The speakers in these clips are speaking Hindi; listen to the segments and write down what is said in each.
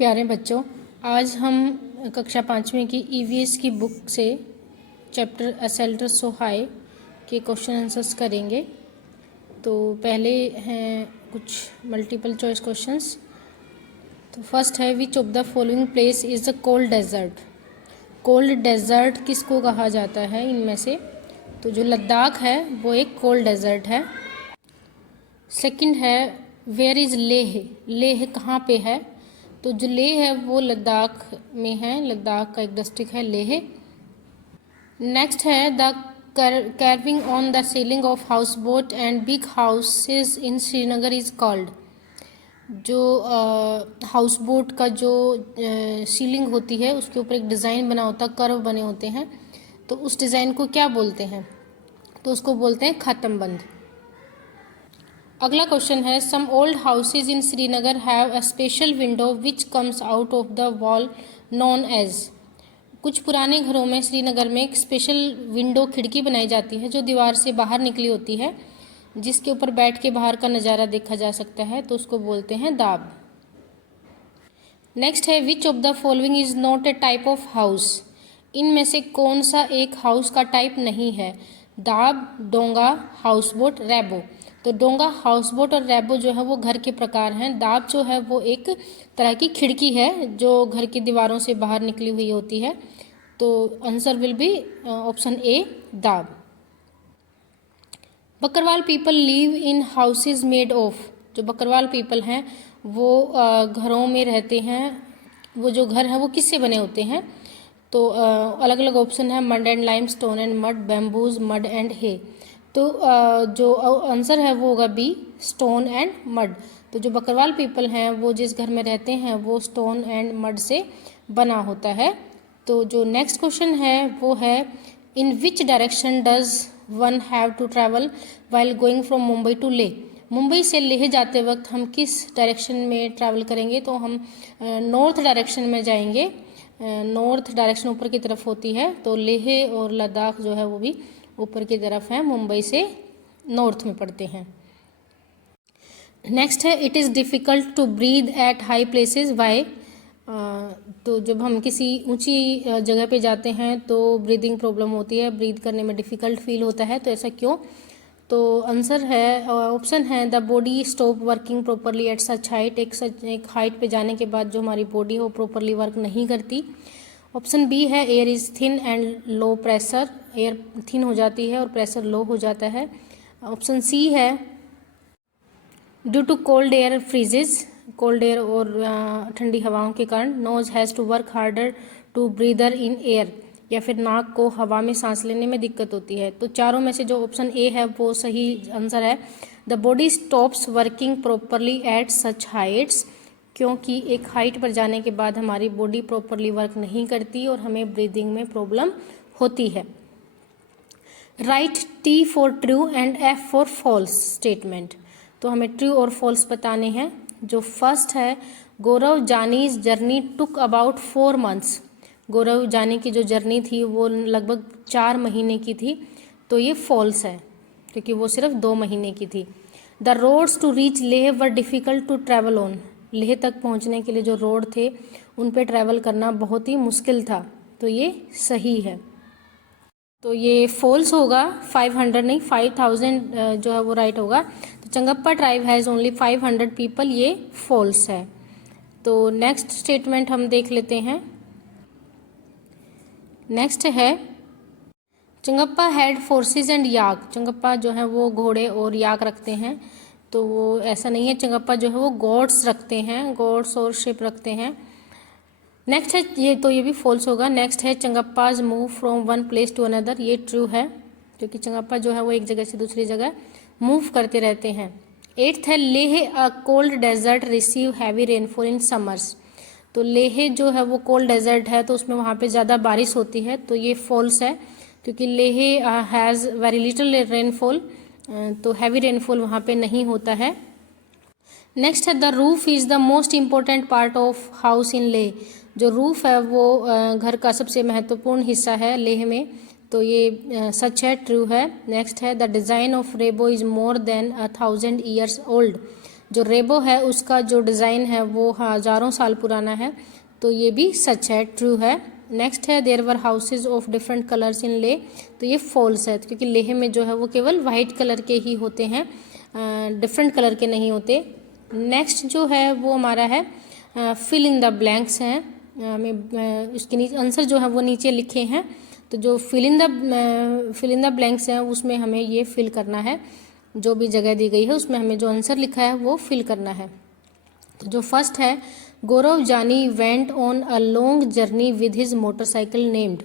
प्यारे बच्चों, आज हम कक्षा 5वीं की ईवीएस की बुक से chapter a shelter so high के क्वेश्चन आंसर्स करेंगे। तो पहले हैं कुछ मल्टीपल चॉइस क्वेश्चंस। तो फर्स्ट है, which of the following place is a cold desert. Cold desert किसको कहा जाता है इनमें से? तो जो लद्दाख है वो एक कोल्ड डेजर्ट है। सेकंड है, वेयर इज़ लेह। लेह कहाँ पे है? तो जो लेह है वो लद्दाख में है, लद्दाख का एक डिस्ट्रिक्ट है लेह। नेक्स्ट है, the carving on the ceiling of house boat and big houses in Srinagar is called. जो हाउस बोट का जो सीलिंग होती है उसके ऊपर एक डिज़ाइन बना होता है, कर्व बने होते हैं, तो उस डिज़ाइन को क्या बोलते हैं? तो उसको बोलते हैं खत्मबंद। अगला क्वेश्चन है, some old houses in Srinagar have a special window which comes out of the wall known as. कुछ पुराने घरों में श्रीनगर में एक स्पेशल विंडो खिड़की बनाई जाती है जो दीवार से बाहर निकली होती है, जिसके ऊपर बैठ के बाहर का नज़ारा देखा जा सकता है, तो उसको बोलते हैं दाब। नेक्स्ट है, which of the following is not a type of house. इनमें से कौन सा एक हाउस का टाइप नहीं है? दाब, डोंगा, हाउस बोट, रैबो। तो डोंगा, हाउस बोट और रैबो जो है वो घर के प्रकार हैं। दाब जो है वो एक तरह की खिड़की है जो घर की दीवारों से बाहर निकली हुई होती है। तो answer will be option A, दाब। Bakarwal people live in houses made of. जो बकरवाल पीपल हैं वो घरों में रहते हैं, वो जो घर हैं वो किससे बने होते हैं? तो अलग अलग ऑप्शन है, mud and lime, stone and mud, bamboos, mud and hay. तो जो आंसर है वो होगा बी, स्टोन एंड मड। तो जो बकरवाल पीपल हैं वो जिस घर में रहते हैं वो स्टोन एंड मड से बना होता है। तो जो नेक्स्ट क्वेश्चन है वो है, in which direction does one have to travel while going from Mumbai to Leh. Mumbai से लेह जाते वक्त हम किस डायरेक्शन में ट्रैवल करेंगे? तो हम नॉर्थ डायरेक्शन में जाएंगे। नॉर्थ डायरेक्शन ऊपर की तरफ होती है, तो लेह और लद्दाख जो है वो भी ऊपर की तरफ है, मुंबई से नॉर्थ में पड़ते हैं। नेक्स्ट है, it is difficult to breathe at high places why. तो जब हम किसी ऊंची जगह पे जाते हैं तो ब्रीदिंग प्रॉब्लम होती है, ब्रीद करने में डिफ़िकल्ट फील होता है, तो ऐसा क्यों? तो आंसर है, ऑप्शन है, the body stop working properly at such height. एक हाइट पे जाने के बाद जो हमारी बॉडी है वो प्रॉपरली वर्क नहीं करती। ऑप्शन बी है, air is thin and low pressure. Air thin हो जाती है और प्रेशर लो हो जाता है। ऑप्शन सी है, due to cold air freezes. Cold air और ठंडी हवाओं के कारण nose has to work harder to breather in air. या फिर नाक को हवा में सांस लेने में दिक्कत होती है। तो चारों में से जो ऑप्शन ए है वो सही आंसर है। The body stops working properly at such Heights, क्योंकि एक हाइट पर जाने के बाद हमारी बॉडी प्रॉपरली वर्क नहीं करती और हमें ब्रीदिंग में प्रॉब्लम होती है। Write T for true and F for false statement. तो हमें ट्रू और फॉल्स बताने हैं। जो फर्स्ट है, गौरव जानीज जर्नी टुक अबाउट 4 months। गौरव जानी की जो जर्नी थी वो लगभग 4 महीने की थी, तो ये फॉल्स है क्योंकि वो सिर्फ 2 महीने की थी। The roads to reach Leh were difficult to travel on. Leh तक पहुंचने के लिए जो रोड थे उन पे ट्रैवल करना बहुत ही मुश्किल था, तो ये सही है। तो ये फॉल्स होगा, 500 नहीं 5000 जो है वो राइट होगा। तो Changappa tribe has only 500 people, ये फॉल्स है। तो नेक्स्ट स्टेटमेंट हम देख लेते हैं। नेक्स्ट है, चंगप्पा हैड फोर्सेस एंड याक। चंगप्पा जो है वो घोड़े और याक रखते हैं, तो वो ऐसा नहीं है। चंगप्पा जो है वो गॉड्स रखते हैं, गॉड्स और शिप रखते हैं। नेक्स्ट है, ये भी फॉल्स होगा। नेक्स्ट है, Changappa's move from one place to another. ये ट्रू है क्योंकि चंगप्पा जो है वो एक जगह से दूसरी जगह मूव करते रहते हैं। 8th है, Leh a cold desert receive heavy rainfall in summers. तो लेह जो है वो कोल्ड डेजर्ट है, तो उसमें वहाँ पे ज़्यादा बारिश होती है, तो ये फॉल्स है क्योंकि Leh has very little rainfall, तो हैवी रेनफॉल वहाँ पे नहीं होता है। नेक्स्ट है, the roof is the most important part of house in Leh. जो रूफ है वो घर का सबसे महत्वपूर्ण हिस्सा है लेह में, तो ये सच है, ट्रू है। नेक्स्ट है, the design of Rebo is more than 1000 years old. जो रेबो है उसका जो डिज़ाइन है वो हज़ारों साल पुराना है, तो ये भी सच है, ट्रू है। नेक्स्ट है there were houses of different colours in Leh, तो ये फॉल्स है, क्योंकि लेह में जो है वो केवल वाइट कलर के ही होते हैं, डिफरेंट कलर के नहीं होते। नेक्स्ट जो है वो हमारा है फिल इन द ब्लैंक्स हैं, हमें उसके नीचे आंसर जो है वो नीचे लिखे हैं, तो जो फिल इन द ब्लैंक्स हैं उसमें हमें ये फिल करना है, जो भी जगह दी गई है उसमें हमें जो आंसर लिखा है वो फिल करना है। तो जो फर्स्ट है Gaurav Jani went on a long journey with his motorcycle named.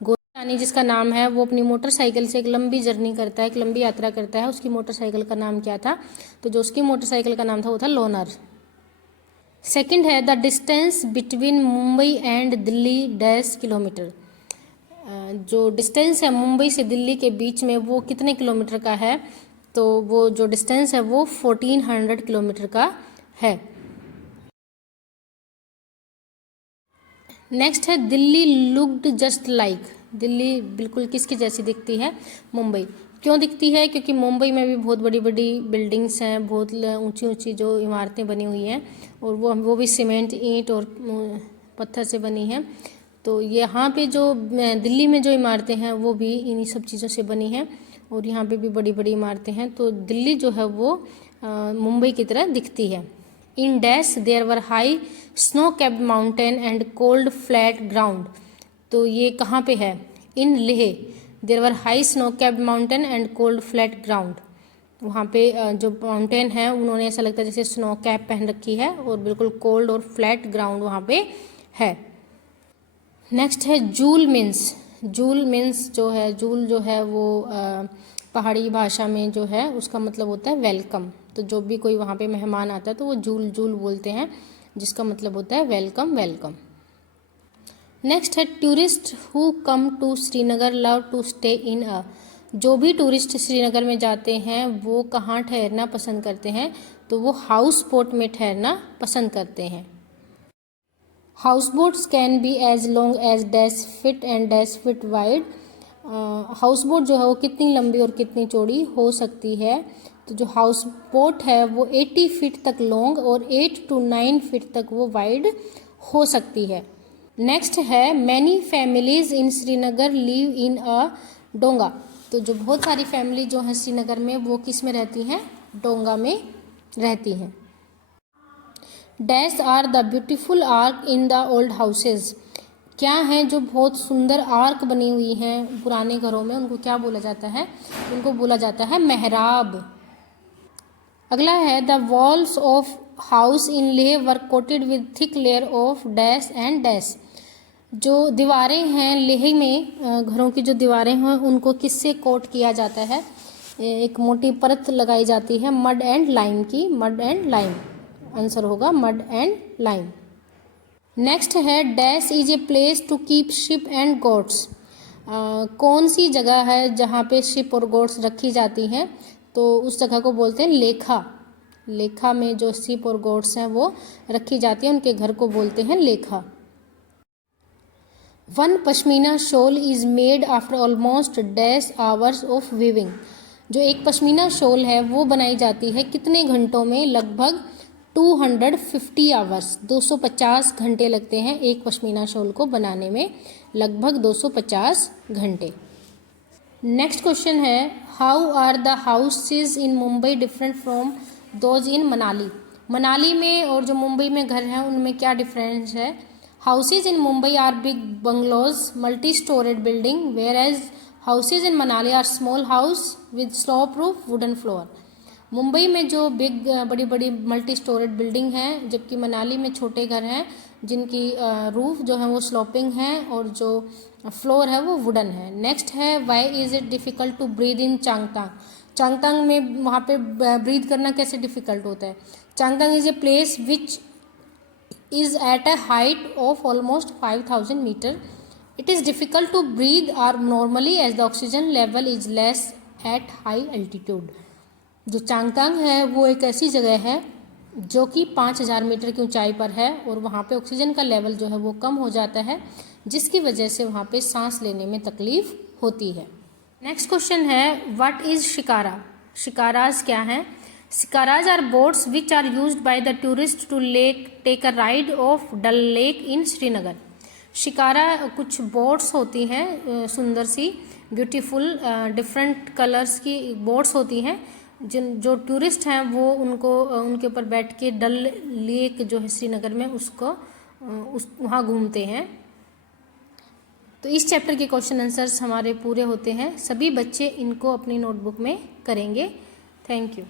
Gaurav Jani जिसका नाम है वो अपनी मोटरसाइकिल से एक लंबी जर्नी करता है, एक लंबी यात्रा करता है, उसकी मोटरसाइकिल का नाम क्या था? तो जो उसकी मोटरसाइकिल का नाम था वो था लोनर। सेकंड है the distance between Mumbai and Delhi dash kilometre. जो डिस्टेंस है मुंबई से दिल्ली के बीच में वो कितने किलोमीटर का है? तो वो जो डिस्टेंस है वो 1400 किलोमीटर का है। नेक्स्ट है Delhi looked just like. Delhi बिल्कुल किसकी जैसी दिखती है? मुंबई। क्यों दिखती है? क्योंकि मुंबई में भी बहुत बड़ी बड़ी बिल्डिंग्स हैं, बहुत ऊंची ऊंची जो इमारतें बनी हुई हैं, और वो भी सीमेंट, ईंट और पत्थर से बनी हैं। तो यहाँ पे जो दिल्ली में जो इमारतें हैं वो भी इन्हीं सब चीज़ों से बनी हैं, और यहाँ पे भी बड़ी बड़ी इमारतें हैं। तो दिल्ली जो है वो मुंबई की तरह दिखती है। In dash there were high snow capped mountain and cold flat ground. तो ये कहाँ पे है? In Leh there were high snow capped mountain and cold flat ground. वहाँ पे जो माउंटेन है उन्होंने ऐसा लगता है जैसे स्नो कैप पहन रखी है, और बिल्कुल कोल्ड और फ्लैट ग्राउंड वहाँ पे है। नेक्स्ट है जूल मीन्स। जूल मीन्स जो है, जूल जो है वो पहाड़ी भाषा में जो है उसका मतलब होता है वेलकम। तो जो भी कोई वहाँ पे मेहमान आता है तो वो जूल जूल बोलते हैं, जिसका मतलब होता है वेलकम वेलकम। नेक्स्ट है tourist who come to Srinagar love to stay in a. जो भी टूरिस्ट श्रीनगर में जाते हैं वो कहाँ ठहरना पसंद करते हैं? तो वो हाउस बोट में ठहरना पसंद करते हैं। House boats can be as long as dash feet and dash feet wide. House boat जो है वो कितनी लंबी और कितनी चौड़ी हो सकती है? तो जो हाउस बोट है वो 80 फीट तक लॉन्ग और 8 to 9 फीट तक वो वाइड हो सकती है। नेक्स्ट है many families in Srinagar live in a donga. तो जो बहुत सारी फैमिली जो हैं श्रीनगर में वो किस में रहती हैं? डोंगा में रहती हैं। Dash are the beautiful arch in the old houses. क्या हैं जो बहुत सुंदर आर्क बनी हुई हैं पुराने घरों में, उनको क्या बोला जाता है? उनको बोला जाता है मेहराब। अगला है the walls of house in Leh were coated with thick layer of dash and dash. जो दीवारें हैं लेह में, घरों की जो दीवारें हैं उनको किससे कोट किया जाता है? एक मोटी परत लगाई जाती है मड एंड लाइम की। मड एंड लाइम आंसर होगा, मड एंड लाइम। नेक्स्ट है dash is a place to keep sheep and goats. कौन सी जगह है जहाँ पे शिप और गोट्स रखी जाती हैं? तो उस जगह को बोलते हैं लेखा। लेखा में जो शिप और गोट्स हैं वो रखी जाती हैं, उनके घर को बोलते हैं लेखा। One pashmina shawl is made after almost dash hours of weaving. जो एक पश्मीना शॉल है वो बनाई जाती है कितने घंटों में? लगभग 250 आवर्स, 250 घंटे लगते हैं एक पश्मीना शॉल को बनाने में, लगभग 250 घंटे। नेक्स्ट क्वेश्चन है how are the houses in Mumbai different from those in Manali. Manali में और जो मुंबई में घर हैं उनमें क्या डिफरेंस है? Houses in Mumbai are big bungalows multi storeyed building whereas houses in Manali are small house with slope roof wooden floor. Mumbai में जो बड़ी बड़ी मल्टी स्टोरेड बिल्डिंग हैं, जबकि मनाली में छोटे घर हैं जिनकी रूफ जो है वो स्लोपिंग है और जो फ्लोर है वो वुडन है। नेक्स्ट है why is it difficult to breathe in Changtang. Changtang में वहाँ पे ब्रीद करना कैसे डिफ़िकल्ट होता है? Changtang is a place which is at a height of almost 5000 metre. It is difficult to breathe are normally as the oxygen level is less at high altitude. जो चांगतांग है वो एक ऐसी जगह है जो कि 5000 मीटर की ऊंचाई पर है, और वहाँ पे ऑक्सीजन का लेवल जो है वो कम हो जाता है, जिसकी वजह से वहाँ पे सांस लेने में तकलीफ होती है। नेक्स्ट क्वेश्चन है व्हाट इज़ शिकारा। शिकाराज क्या हैं? Shikaras are boats which are used by the tourist to take a ride of Dal lake in Srinagar. Shikara कुछ बोट्स होती हैं सुंदर सी ब्यूटीफुल डिफरेंट कलर्स की बोट्स होती हैं जो टूरिस्ट हैं वो उनके ऊपर बैठ के डल लेक जो है श्रीनगर में वहाँ घूमते हैं। तो इस चैप्टर के क्वेश्चन आंसर्स हमारे पूरे होते हैं। सभी बच्चे इनको अपनी नोटबुक में करेंगे। Thank you.